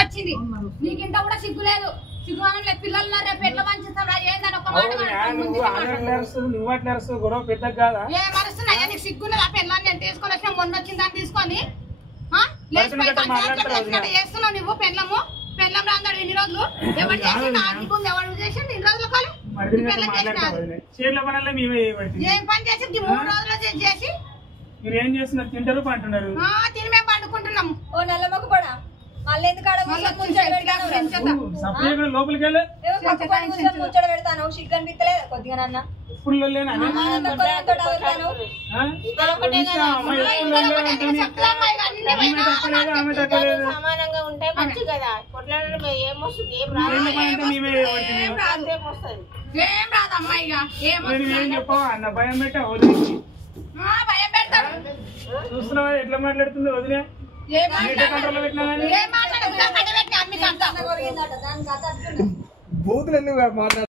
వచ్చింది నీకింత కూడా సిగ్గు లేదు సిగ్గుమానం లేదు పిల్లలు రేపు ఎట్లా పంచిస్తాం ఏందని ఒక మాట గొడవ పెద్ద కాదా ఏ మరుస్తున్నాయా నీకు సిగ్గులేదు ఆ పిల్లల్ని నేను తీసుకొని వచ్చిన మొన్న వచ్చింది దాన్ని తీసుకొని చేస్తున్నావు నువ్వు పెళ్ళం రాందాడు ఇన్ని రోజులు ఎవరు చేసిండు ఆర్థిక ఎవరు చేసిండు ఇన్ని రోజుల కాలం ఏం పని చేసి 3 రోజులు చేసి మీరు ఏం చేస్తున్నారు తింటారు పంటున్నారు తిని మేము పండుకుంటున్నాం ఓ నల్లమొక్క పడా మళ్ళీ ఎందుకు లోపలికి వెళ్ళి ముచ్చట పెడతాను సిగ్గు అనిపిస్తలేదు కొద్దిగా నాన్న సమానంగా ఉంటే మంచి కదా కొట్లాడడం ఏమొస్తుంది ఏం రాదు అమ్మాయిగా ఏం చెప్పావు అన్న భయం పెట్టా భయం పెడతాడు చూస్తున్నావా ఎట్లా మాట్లాడుతుంది వదిలే బూతులు ఎందుకు మాట్లాడు